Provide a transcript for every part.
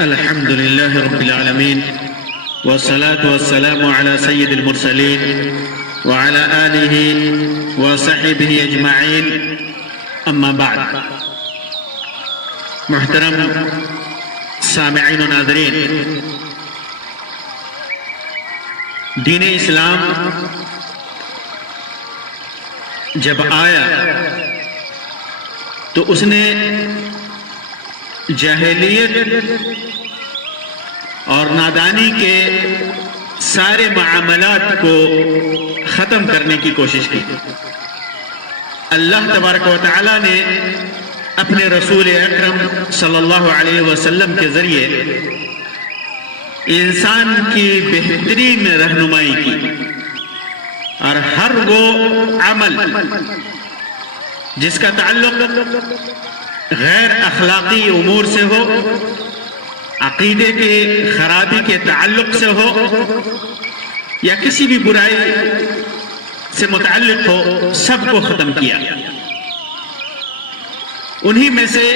الحمد لله رب العالمين والصلاة والسلام على سيد المرسلين وعلى آله وصحبه أجمعين أما بعد. محترم سامعین و ناظرین، دین اسلام جب آیا تو اس نے جاہلیت اور نادانی کے سارے معاملات کو ختم کرنے کی کوشش کی. اللہ تبارک و تعالی نے اپنے رسول اکرم صلی اللہ علیہ وسلم کے ذریعے انسان کی بہترین رہنمائی کی، اور ہر وہ عمل جس کا تعلق غیر اخلاقی امور سے ہو، عقیدے کی خرابی کے تعلق سے ہو، یا کسی بھی برائی سے متعلق ہو، سب کو ختم کیا. انہی میں سے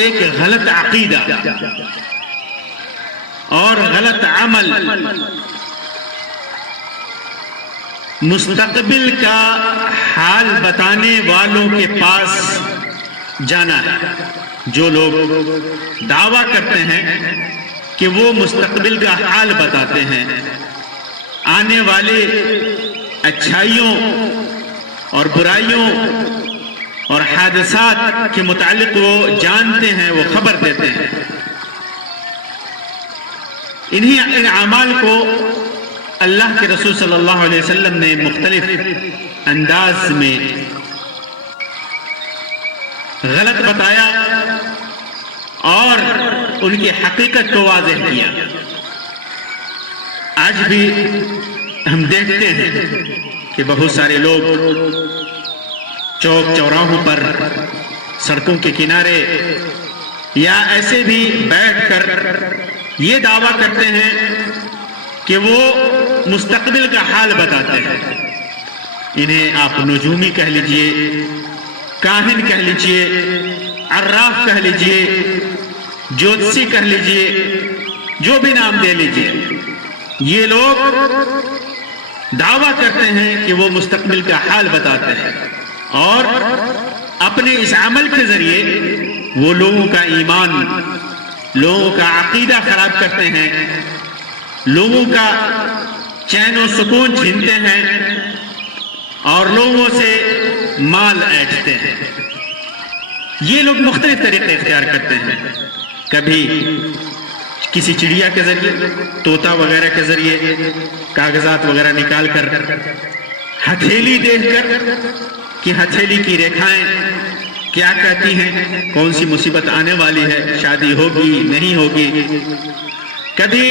ایک غلط عقیدہ اور غلط عمل مستقبل کا حال بتانے والوں کے پاس جانا ہے. جو لوگ دعویٰ کرتے ہیں کہ وہ مستقبل کا حال بتاتے ہیں، آنے والے اچھائیوں اور برائیوں اور حادثات کے متعلق وہ جانتے ہیں، وہ خبر دیتے ہیں، ان اعمال کو اللہ کے رسول صلی اللہ علیہ وسلم نے مختلف انداز میں غلط بتایا اور ان کی حقیقت کو واضح کیا. آج بھی ہم دیکھتے ہیں کہ بہت سارے لوگ چوک چوراہوں پر، سڑکوں کے کنارے یا ایسے بھی بیٹھ کر یہ دعویٰ کرتے ہیں کہ وہ مستقبل کا حال بتاتے ہیں. انہیں آپ نجومی کہہ لیجئے، کاہن کہہ لیجئے، عراف کہہ لیجئے، جوتسی کہہ لیجئے، جو بھی نام دے لیجئے. یہ لوگ دعویٰ کرتے ہیں کہ وہ مستقبل کا حال بتاتے ہیں، اور اپنے اس عمل کے ذریعے وہ لوگوں کا ایمان، لوگوں کا عقیدہ خراب کرتے ہیں، لوگوں کا چین و سکون چھینتے ہیں اور لوگوں سے مال اینٹھتے ہیں. یہ لوگ مختلف طریقے اختیار کرتے ہیں. کبھی کسی چڑیا کے ذریعے، طوطا وغیرہ کے ذریعے کاغذات وغیرہ نکال کر، ہتھیلی دیکھ کر کہ ہتھیلی کی ریکھائیں کیا کہتی ہیں، کون سی مصیبت آنے والی ہے، شادی ہوگی نہیں ہوگی. کبھی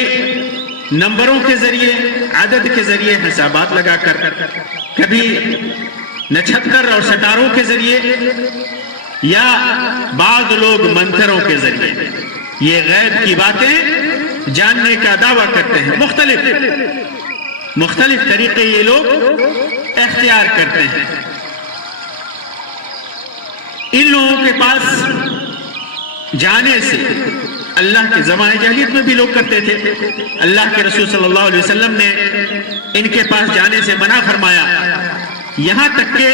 نمبروں کے ذریعے، عدد کے ذریعے حسابات لگا کر، کبھی نچھتر اور ستاروں کے ذریعے، یا بعض لوگ منتروں کے ذریعے یہ غیب کی باتیں جاننے کا دعویٰ کرتے ہیں. مختلف طریقے یہ لوگ اختیار کرتے ہیں. ان لوگوں کے پاس جانے سے، اللہ کے زمانے جاہلیت میں بھی لوگ کرتے تھے، اللہ کے رسول صلی اللہ علیہ وسلم نے ان کے پاس جانے سے منع فرمایا. یہاں تک کہ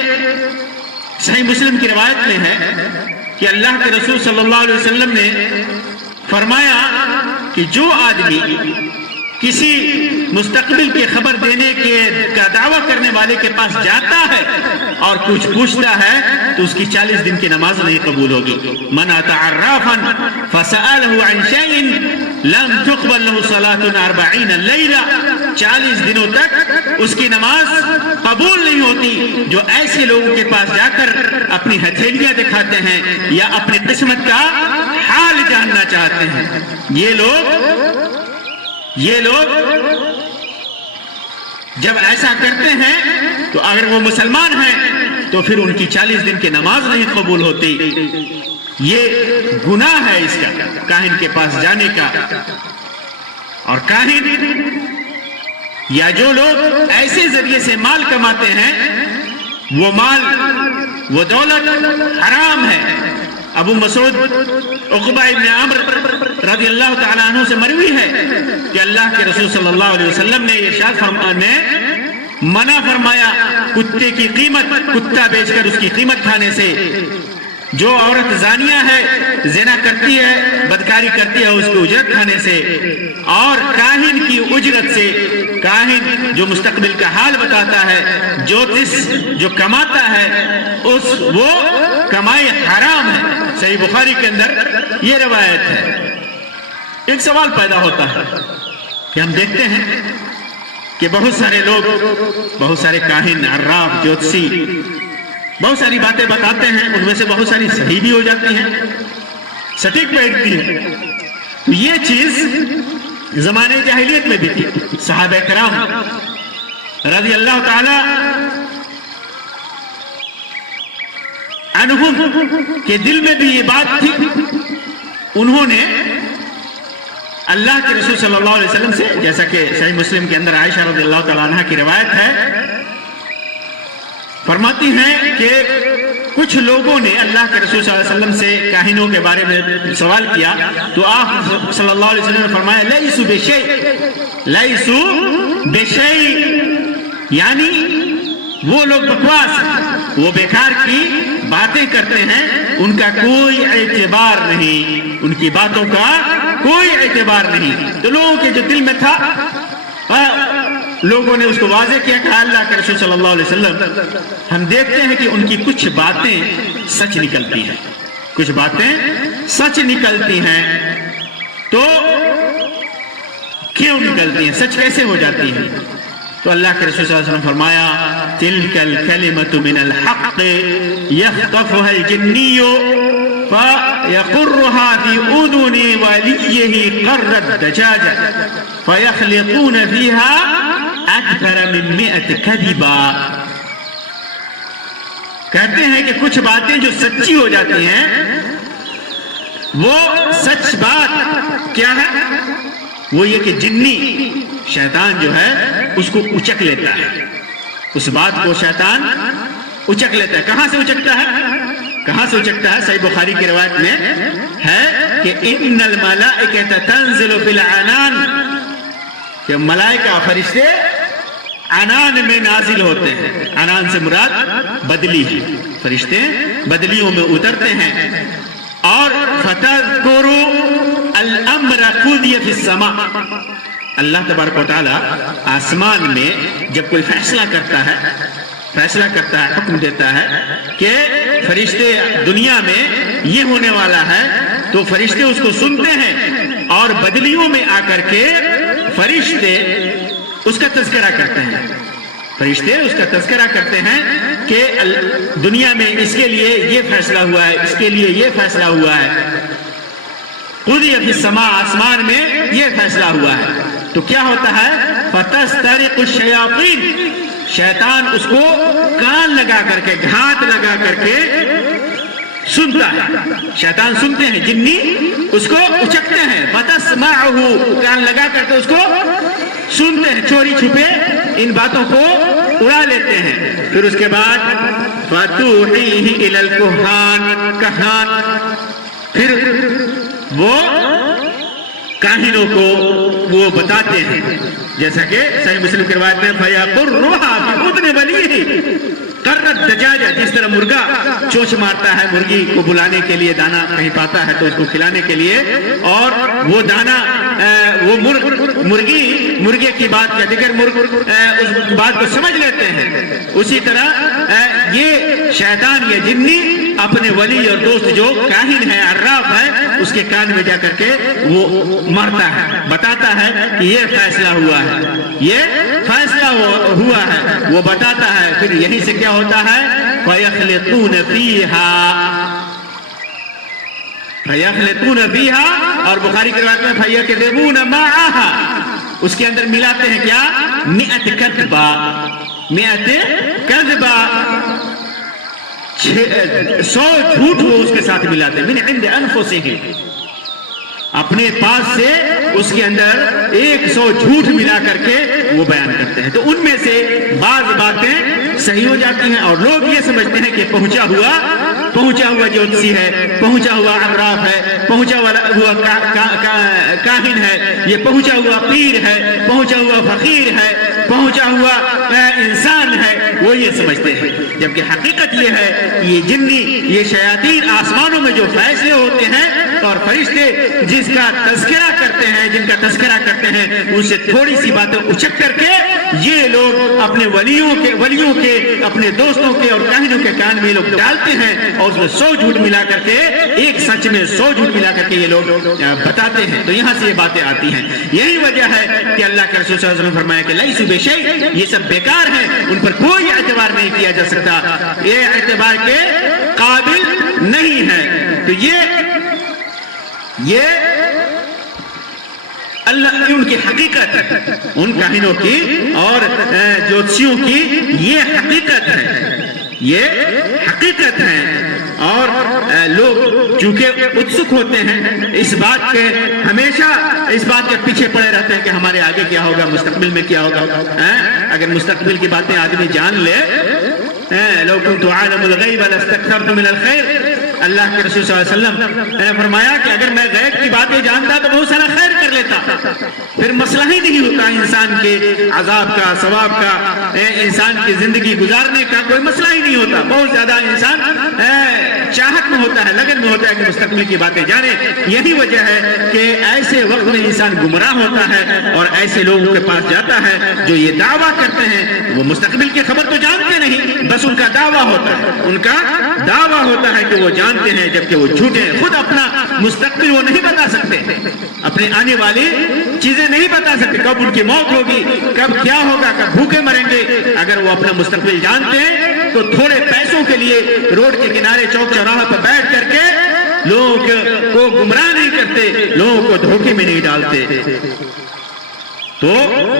صحیح مسلم کی روایت میں ہے کہ اللہ کے رسول صلی اللہ علیہ وسلم نے فرمایا کہ جو آدمی کسی مستقبل کی خبر دینے کا دعویٰ کرنے والے کے پاس جاتا ہے اور کچھ پوچھتا ہے تو اس کی 40 دن کی نماز نہیں قبول ہوگی. من اتى عرافا فسأله عن شيء لم تقبل له صلاة 40 ليلة، 40 دنوں تک اس کی نماز قبول نہیں ہوتی. جو ایسے لوگوں کے پاس جا کر اپنی ہتھیلیاں دکھاتے ہیں یا اپنی قسمت کا حال جاننا چاہتے ہیں، یہ لوگ جب ایسا کرتے ہیں تو اگر وہ مسلمان ہیں تو پھر ان کی 40 دن کی نماز نہیں قبول ہوتی. یہ گناہ ہے اس کا، کاہن کے پاس جانے کا. اور کاہن یا جو لوگ ایسے ذریعے سے مال کماتے ہیں، وہ مال، وہ دولت حرام ہے. ابو مسعود عقبہ ابن عمرو رضی اللہ تعالیٰ عنہ سے مروی ہے کہ اللہ کے رسول صلی اللہ علیہ وسلم نے ارشاد منع فرمایا کتے کی قیمت، کتا بیچ کر اس کی قیمت کھانے سے۔ جو عورت زانیہ ہے، زنا کرتی ہے، بدکاری کرتی ہے، اس کی اجرت کھانے سے، اور کاہن کی اجرت سے، کاہن جو مستقبل کا حال بتاتا ہے، جوتش جو کماتا ہے، وہ کمائی حرام ہے۔ صحیح بخاری کے اندر یہ روایت ہے۔ ایک سوال پیدا ہوتا ہے کہ ہم دیکھتے ہیں کہ بہت سارے لوگ، بہت سارے کاہن، عراف، جوتشی بہت ساری باتیں بتاتے ہیں، ان میں سے بہت ساری صحیح بھی ہو جاتی ہیں، سٹیک بیٹھتی ہے۔ یہ چیز زمانے جاہلیت میں بھی تھی۔ صحابہ کرام رضی اللہ تعالی عنہم کے دل میں بھی یہ بات تھی۔ انہوں نے اللہ کے رسول صلی اللہ علیہ وسلم سے، جیسا کہ صحیح مسلم کے اندر عائشہ رضی اللہ تعالیٰ عنہ کی روایت ہے، فرماتی ہیں کہ کچھ لوگوں نے اللہ کے رسول صلی اللہ علیہ وسلم سے کاہنوں کے بارے میں سوال کیا، تو آپ صلی اللہ علیہ وسلم نے فرمایا لیسو بشیء، یعنی وہ لوگ بکواس، وہ بیکار کی باتیں کرتے ہیں، ان کا کوئی اعتبار نہیں، ان کی باتوں کا کوئی اعتبار نہیں۔ تو لوگوں کے جو دل میں تھا، لوگوں نے اس کو واضح کیا کہ اللہ کے رسول صلی اللہ علیہ وسلم، ہم دیکھتے ہیں کہ ان کی کچھ باتیں سچ نکلتی ہیں، کچھ باتیں سچ نکلتی ہیں، تو کیوں نکلتی ہیں، سچ کیسے ہو جاتی ہیں؟ تو اللہ کے رسول صلی اللہ علیہ وسلم فرمایا تلک الکلمۃ من الحق یخطفها الجنی فیقرها فی اذن ولیہ قر الدجاجہ فیخلقون فیها اکثر من 100 کذبا۔ کہتے ہیں کہ کچھ باتیں جو سچی ہو جاتی ہیں، وہ سچ بات کیا ہے؟ وہ یہ کہ جنی، شیطان جو ہے اس کو اچک لیتا ہے، اس بات کو شیطان اچک لیتا ہے۔ کہاں سے اچکتا ہے؟ کہاں سے اچکتا ہے؟ صحیح بخاری کی روایت میں ہے کہ ان الملائکۃ تنزل فی العنان، کہ ملائکہ فرشتے عنان میں نازل ہوتے ہیں۔ عنان سے مراد بدلی ہے، فرشتے بدلیوں میں اترتے ہیں، اور فتذکر الامر قضی فی السماء، اللہ تبارک و تعالی آسمان میں جب کوئی فیصلہ کرتا ہے، حکم دیتا ہے کہ فرشتے دنیا میں یہ ہونے والا ہے، تو فرشتے اس کو سنتے ہیں، اور بدلیوں میں آ کر کے فرشتے اس کا تذکرہ کرتے ہیں، فرشتے اس کا تذکرہ کرتے ہیں کہ دنیا میں اس کے لیے یہ فیصلہ ہوا ہے، اس کے لیے یہ فیصلہ ہوا ہے، قضی فی السماء، آسمان میں یہ فیصلہ ہوا ہے۔ تو کیا ہوتا ہے؟ فتسترق الشیاطین، شیطان اس کو کان لگا کر کے، گھات لگا کر کے سنتا ہے، شیطان سنتے ہیں، جنی اس کو اچکتے ہیں، فتسمعہ، کان لگا کر کے اس کو سنتے ہیں، چوری چھپے ان باتوں کو اڑا لیتے ہیں۔ پھر اس کے بعد فتوحیہ الی الکہان، پھر وہ کاہنوں کو وہ بتاتے ہیں، جیسا کہ صحیح مسلم کی روایت میں فیقرها فی اذن ولیہ قر الدجاجہ، جس طرح مرغا چونچ مارتا ہے مرغی کو بلانے کے لیے، دانا کہیں پاتا ہے تو اس کو کھلانے کے لیے، اور وہ دانا وہ مرغے کی بات کا ذکر، اس بات کو سمجھ لیتے ہیں، اسی طرح یہ شیطان، یہ جنی اپنے ولی اور دوست جو کاہن ہے، عراف ہے، اس کے کان میں جا کر کے وہ مارتا ہے، بتاتا ہے کہ یہ فیصلہ ہوا ہے، یہ فیصلہ ہوا ہے، وہ بتاتا ہے۔ پھر یہیں سے کیا ہوتا ہے؟ فَيَخْلِطُونَ فِيهَا، اور بخاری کی روایت میں فَيَكْذِبُونَ مَعَهَا، اس کے اندر ملاتے ہیں کیا؟ 100 کذبہ، 100 کذبہ، 100 جھوٹ وہ اس کے ساتھ ملاتے ہیں، من عند انفسہم، اپنے پاس سے اس کے اندر 100 جھوٹ ملا کر کے وہ بیان کرتے ہیں۔ تو ان میں سے بعض باتیں صحیح ہو جاتی ہیں، اور لوگ یہ سمجھتے ہیں کہ پہنچا ہوا پہنچا ہوا جوتسی ہے، پہنچا ہوا عراف ہے، پہنچا ہوا کاہن ہے، یہ پہنچا ہوا پیر ہے، پہنچا ہوا فقیر ہے، پہنچا ہوا انسان ہے، وہ یہ سمجھتے ہیں، جبکہ حقیقت یہ ہے یہ جنی، یہ شیاطین آسمانوں میں جو فیصلے ہوتے ہیں اور فرشتے جس کا تذکرہ کرتے ہیں، جن کا تذکرہ کرتے ہیں، ان سے تھوڑی سی باتیں اچک کر کے یہ لوگ اپنے ولیوں کے اپنے دوستوں کے اور کاہنوں کے کان میں لوگ ڈالتے ہیں اور اس میں 100 جھوٹ ملا کر کے، ایک سچ میں 100 جھوٹ ملا کر کے یہ لوگ بتاتے ہیں. تو یہاں سے یہ باتیں آتی ہیں. یہی وجہ ہے کہ اللہ کے رسول صلی اللہ علیہ وسلم فرمایا کہ لیسوا بشیء، یہ سب بیکار ہیں، ان پر کوئی اعتبار نہیں کیا جا سکتا، یہ اعتبار کے قابل نہیں ہے. تو یہ اللہ کی ان کی حقیقت ہے، ان کاہنوں کی اور جوتشیوں کی یہ حقیقت ہے، یہ حقیقت ہے. اور لوگ چونکہ اتسک ہوتے ہیں اس بات کے، ہمیشہ اس بات کے پیچھے پڑے رہتے ہیں کہ ہمارے آگے کیا ہوگا، مستقبل میں کیا ہوگا. اگر مستقبل کی باتیں آدمی جان لے، لو كنت عالم الغیب لاستكثرت من الخیر، اللہ کے رسول صلی اللہ علیہ وسلم نے فرمایا کہ اگر میں غیب کی باتیں جانتا تو بہت سارا خیر کر لیتا، پھر مسئلہ ہی نہیں ہوتا انسان کے عذاب کا، ثواب کا، انسان کی زندگی گزارنے کا کوئی مسئلہ ہی نہیں ہوتا. بہت زیادہ انسان چاہت میں ہوتا ہے، لگن میں ہوتا ہے کہ مستقبل کی باتیں جانے. یہی وجہ ہے کہ ایسے وقت میں انسان گمراہ ہوتا ہے اور ایسے لوگوں کے پاس جاتا ہے جو یہ دعویٰ کرتے ہیں، وہ مستقبل کی خبر تو جانتے نہیں، بس ان کا دعویٰ ہوتا ہے، ان کا دعویٰ ہوتا ہے کہ وہ جانتے ہیں، جبکہ وہ جھوٹے ہیں. خود اپنا مستقبل وہ نہیں بتا سکتے، اپنی آنے والی چیزیں نہیں بتا سکتے، کب ان کی موت ہوگی، کب کیا ہوگا، کب بھوکے مریں گے. اگر وہ اپنا مستقبل جانتے ہیں تو تھوڑے پیسوں کے لیے روڈ کے کنارے چوک چوراہے پر بیٹھ کر کے لوگوں کو گمراہ نہیں کرتے، لوگوں کو دھوکے میں نہیں ڈالتے. تو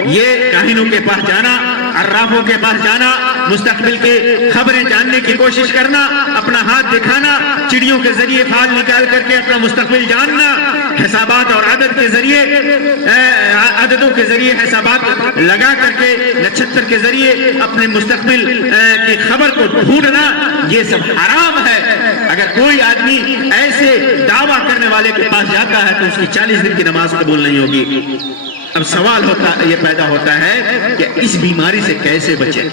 یہ کاہنوں کے پاس جانا، عرافوں کے پاس جانا، مستقبل کی خبریں جاننے کی کوشش کرنا، اپنا ہاتھ دکھانا، چڑیوں کے ذریعے پھال نکال کر کے اپنا مستقبل جاننا، حسابات اور عدد کے ذریعے، عددوں کے ذریعے حسابات لگا کر کے، نچھتر کے ذریعے اپنے مستقبل کی خبر کو ڈھونڈنا، یہ سب حرام ہے. اگر کوئی آدمی ایسے دعویٰ کرنے والے کے پاس جاتا ہے تو اس کی 40 دن کی نماز قبول نہیں ہوگی. اب سوال یہ پیدا ہوتا ہے کہ اس بیماری سے کیسے بچیں.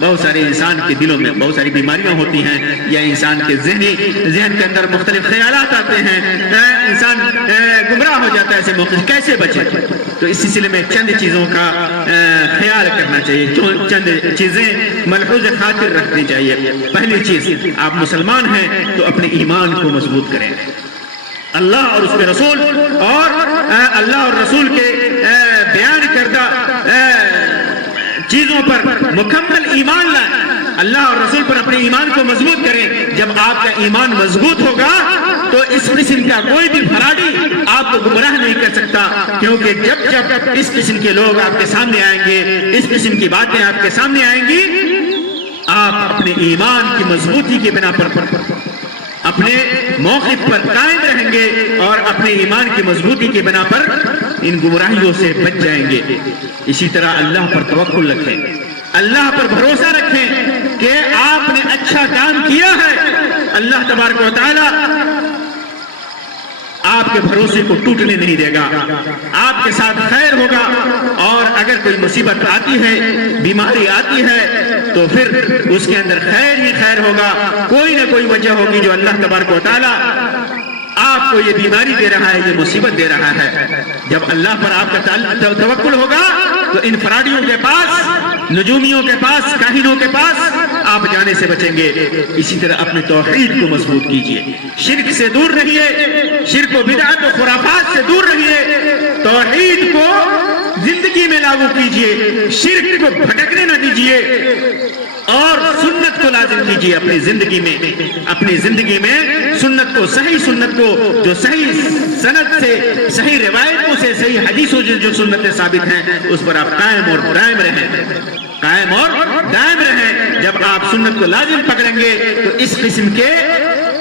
بہت سارے انسان کے دلوں میں بہت ساری بیماریاں ہوتی ہیں، یا انسان کے ذہن کے اندر مختلف خیالات آتے ہیں، انسان گمراہ ہو جاتا ہے. ایسے موقع کیسے بچیں؟ تو اس سلسلے میں چند چیزوں کا خیال کرنا چاہیے، چند چیزیں ملحوظ خاطر رکھنی چاہیے. پہلی چیز، آپ مسلمان ہیں تو اپنے ایمان کو مضبوط کریں. اللہ اور اس کے رسول اور اللہ اور رسول کے بیان کردہ چیزوں پر مکمل ایمان لائیں. اللہ اور رسول پر اپنے ایمان کو مضبوط کریں. جب آپ کا ایمان مضبوط ہوگا تو اس قسم کا کوئی بھی فراڈی آپ کو گمراہ نہیں کر سکتا، کیونکہ جب اس قسم کے لوگ آپ کے سامنے آئیں گے، اس قسم کی باتیں آپ کے سامنے آئیں گی، آپ اپنے ایمان کی مضبوطی کی بنا پر اپنے موقف پر قائم رہیں گے اور اپنے ایمان کی مضبوطی کی بنا پر ان گمراہیوں سے بچ جائیں گے. اسی طرح اللہ پر توکل رکھیں، اللہ پر بھروسہ رکھیں کہ آپ نے اچھا کام کیا ہے. اللہ تبارک و تعالی آپ کے بھروسے کو ٹوٹنے نہیں دے گا، آپ کے ساتھ خیر ہوگا. اور اگر کوئی مصیبت آتی ہے، بیماری آتی ہے، تو پھر اس کے اندر خیر ہی خیر ہوگا. کوئی نہ کوئی وجہ ہوگی جو اللہ تبارک و تعالی آپ کو یہ بیماری دے رہا ہے، یہ مصیبت دے رہا ہے. جب اللہ پر آپ کا توکل ہوگا تو ان فراڈیوں کے پاس، نجومیوں کے پاس، کاہنوں کے پاس آپ جانے سے بچیں گے. اسی طرح اپنے توحید کو مضبوط کیجئے، شرک سے دور رہیے، شرک و بدعت و خرافات سے دور رہیے، توحید کو زندگی میں لاگو کیجئے، شرک کو بھٹکنے نہ دیجئے اور سنت کو لازم کیجئے اپنی زندگی میں. اپنی زندگی میں سنت کو، صحیح سنت کو، جو صحیح سند سے، صحیح روایتوں سے، صحیح حدیثوں سے جو سنتیں ثابت ہیں، اس پر آپ قائم اور دائم رہیں، قائم اور دائم رہیں. جب آپ سنت کو لازم پکڑیں گے تو اس قسم کے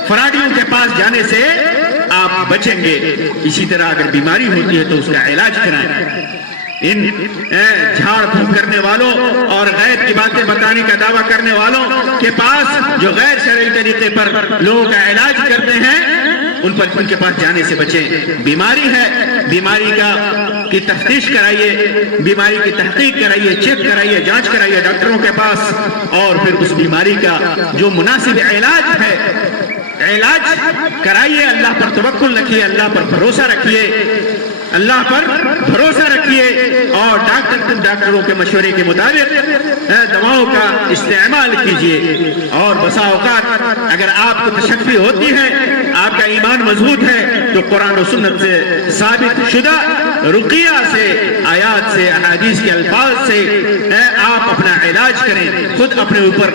فراڈیوں کے پاس جانے سے آپ بچیں گے. اسی طرح اگر بیماری ہوتی ہے تو اس کا علاج کرائیں. ان جھاڑ پھونک کرنے والوں اور غیب کی باتیں بتانے کا دعویٰ کرنے والوں کے پاس جو غیر شرعی طریقے پر لوگوں کا علاج کرتے ہیں ان کے پاس جانے سے بچیں۔ بیماری ہے، بیماری کی تفتیش کرائیے، بیماری کی تحقیق کرائیے، چیک کرائیے، جانچ کرائیے ڈاکٹروں کے پاس، اور پھر اس بیماری کا جو مناسب علاج ہے علاج کرائیے۔ اللہ پر توکل رکھیے، اللہ پر بھروسہ رکھیے، اللہ پر بھروسہ رکھیے، اور ڈاکٹروں کے مشورے کے مطابق دواؤں کا استعمال کیجیے۔ اور بسا اوقات اگر آپ کو تشفی ہوتی ہے، آپ کا ایمان مضبوط ہے، تو قرآن و سنت سے ثابت شدہ رقیہ سے، آیات سے، احادیث کے الفاظ سے آپ اپنا علاج کریں، خود اپنے اوپر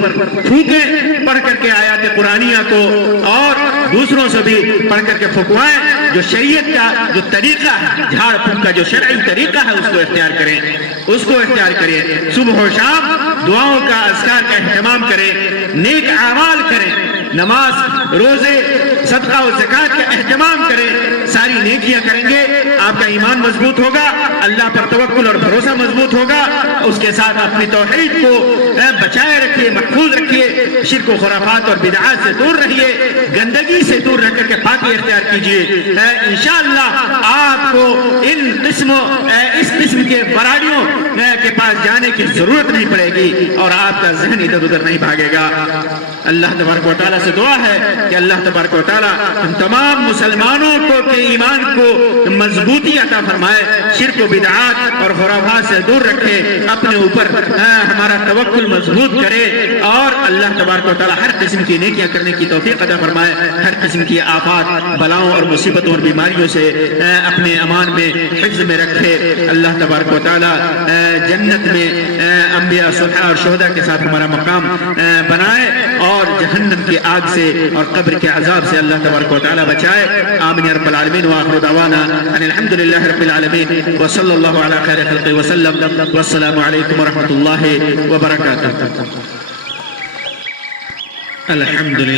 پھونکیں پڑھ کر کے آیات قرآنیہ کو، اور دوسروں سے بھی پڑھ کر کے پھونکوائیں۔ جو شریعت کا جو طریقہ ہے، جھاڑ پھونک کا جو شرعی طریقہ ہے، اس کو اختیار کریں، اس کو اختیار کریں۔ صبح و شام دعاؤں کا، اذکار کا اہتمام کریں، نیک اعمال کریں، نماز، روزے، صدقہ و زکوٰۃ کا اہتمام کریں۔ ساری نیکیاں کریں گے، آپ کا ایمان مضبوط ہوگا، اللہ پر توکل اور بھروسہ مضبوط ہوگا۔ اس کے ساتھ اپنی توحید کو بچائے رکھیے، محفوظ رکھیے، شرک و خرافات اور بدعات سے دور رہیے، گندگی سے دور رہ کر کے پاکی اختیار کیجیے۔ انشاءاللہ آپ کو اس قسم کے براڑیوں کے پاس جانے کی ضرورت نہیں پڑے گی، اور آپ کا ذہن ادھر ادھر نہیں بھاگے گا۔ اللہ تبارک و تعالیٰ سے دعا ہے کہ اللہ تبارک و تعالیٰ تمام مسلمانوں کے ایمان کو مضبوطی عطا فرمائے، شرک و بدعات اور خرافات سے دور رکھے، اپنے اوپر ہمارا توکل مضبوط کرے، اور اللہ تبارک و تعالیٰ ہر قسم کی نیکیاں کرنے کی توفیق عطا فرمائے، ہر قسم کی آفات، بلاؤں اور مصیبتوں اور بیماریوں سے اپنے امان میں، حفظ میں رکھے۔ اللہ تبارک و تعالیٰ جنت میں انبیاء، صالحین اور شہداء کے ساتھ ہمارا مقام بنائے، اور جہنم کی آگ سے اور قبر کے عذاب سے اللہ تبارک و تعالیٰ بچائے۔ آمین یا رب العالمین، وآخر دعوانا ان الحمدللہ رب العالمین، وصلی اللہ علی خیر خلقہ وسلم، والسلام علیکم ورحمۃ اللہ وبرکاتہ۔ الحمدللہ۔